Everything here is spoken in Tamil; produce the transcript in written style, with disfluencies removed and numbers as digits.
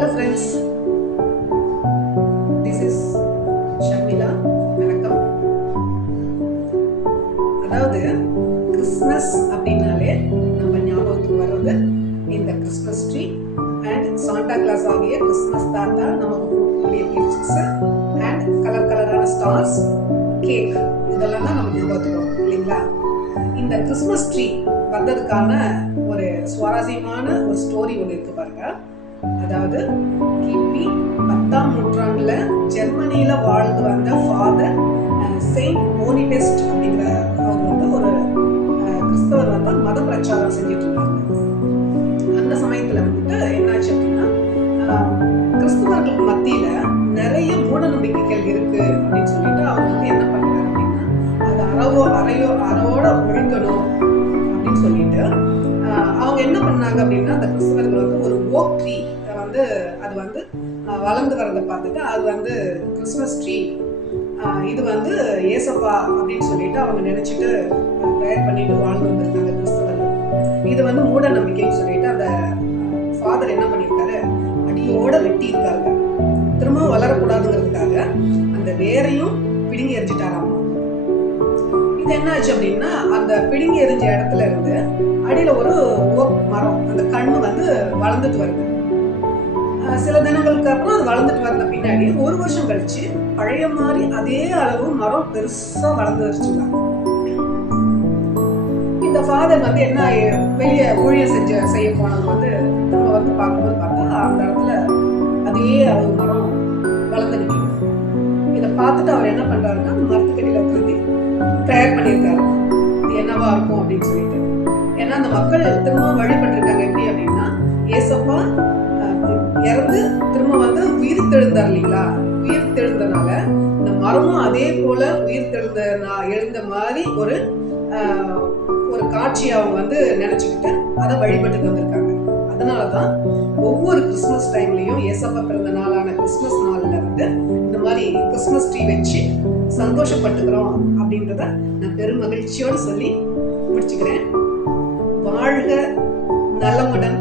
Hello friends, this is Shamila. வணக்கம். அதாவது கிறிஸ்மஸ் அப்படின்னாலே நம்ம ஞாபகத்துக்கு வர்றது இந்த Christmas tree and Santa Claus ஆகிய கிறிஸ்மஸ் தாத்தா நமக்கு கொடுக்கக்கூடிய கிஃப்ட்ஸ் அண்ட் கலரான ஸ்டார்ஸ், கேக், இதெல்லாம் தான் நம்ம ஞாபகத்துக்கு வரும் இல்லைங்களா? இந்த கிறிஸ்மஸ் ட்ரீ வந்ததுக்கான ஒரு சுவாரஸ்யமான ஒரு ஸ்டோரி ஒன்று இருக்கு பாருங்க. அதாவது கிபி 10ஆம் நூற்றாண்டுல ஜெர்மனியில வாழ்ந்து வந்த ஃபாதர் செயின்ட் போனிடெஸ்ட் அப்படிங்கிற அவர் வந்து ஒரு கிறிஸ்தவர் வந்து மத பிரச்சாரம் செஞ்சுட்டு இருந்தாங்க. அந்த சமயத்துல வந்துட்டு என்னாச்சு அப்படின்னா, கிறிஸ்தவர்களுக்கு மத்தியில நிறைய மூட நம்பிக்கைகள் இருக்கு அப்படின்னு சொல்லிட்டு அவர் வந்து என்ன பண்றாரு அப்படின்னா, அது அறவோட ஒழிக்கணும் அப்படின்னு சொல்லிட்டு அவங்க என்ன பண்ணாங்க அப்படின்னா, அந்த கிறிஸ்தவர்கள் வந்து ஒரு ஓக் ட்ரீ வந்து அது வந்து வளர்ந்து வரதை பார்த்துட்டு அது வந்து கிறிஸ்மஸ் ட்ரீ, இது வந்து ஏசப்பா அப்படின்னு சொல்லிட்டு அவங்க நினைச்சிட்டு ப்ரேயர் பண்ணிட்டு வாழ்ந்து வந்திருக்காங்க கிறிஸ்தவர்கள். இது வந்து மூட நம்பிக்கைன்னு சொல்லிட்டு அந்த ஃபாதர் என்ன பண்ணியிருக்காரு, அடியோட வெட்டி இருக்காங்க. திரும்பவும் வளரக்கூடாதுங்கிறதுக்காக அந்த வேரையும் பிடுங்கி எரிஞ்சிட்டாராமா. இது என்ன ஆச்சு அப்படின்னா, அந்த பிடுங்கி எரிஞ்ச இடத்துல இருந்து அடியில ஒரு ஓக் மரம், அந்த கண்ணு வந்து வளர்ந்துட்டு வருது. சில தினங்களுக்கு அப்புறம் அது வளர்ந்துட்டு வந்த பின்னாடி ஒரு வருஷம் கழிச்சு பழைய மாதிரி அதே அளவு மரம் பெருசா வளர்ந்து வச்சுருக்காங்க. இந்த ஃபாதர் வந்து என்ன வெளியே ஊழியம் செய்ய போனவங்க வந்து நம்ம வந்து பார்க்கும்போது பார்த்தா அந்த இடத்துல அதே அளவு மரம் வளர்ந்து நிற்கும். இதை பார்த்துட்டு அவர் என்ன பண்றாருன்னா, மரத்துக்கடியில உட்காந்து ப்ரேயர் பண்ணியிருக்காரு, இது என்னவா இருக்கும் அப்படின்னு சொல்லிட்டு. ஏன்னா அந்த மக்கள் திரும்ப வழிபட்டிருக்காங்க. எப்படி அப்படின்னா, ஏசப்பா இறந்து திரும்ப வந்து உயிர் தெழுந்தார் இல்லைங்களா? உயிர் தெழுந்தனால இந்த மரமும் அதே போல உயிர் எழுந்த மாதிரி ஒரு காட்சியை அவங்க வந்து நினைச்சுக்கிட்டு அதை வழிபட்டு வந்திருக்காங்க. அதனாலதான் ஒவ்வொரு கிறிஸ்துமஸ் டைம்லயும் ஏசப்பா பிறந்த நாளான கிறிஸ்துமஸ் நாள்ல வந்து இந்த மாதிரி கிறிஸ்துமஸ் ட்ரீ வச்சு சந்தோஷப்பட்டுக்கிறோம் அப்படின்றத நான் பெரும் மகிழ்ச்சியோடு சொல்லி முடிச்சுக்கிறேன். வாழ்க நலமுடன்.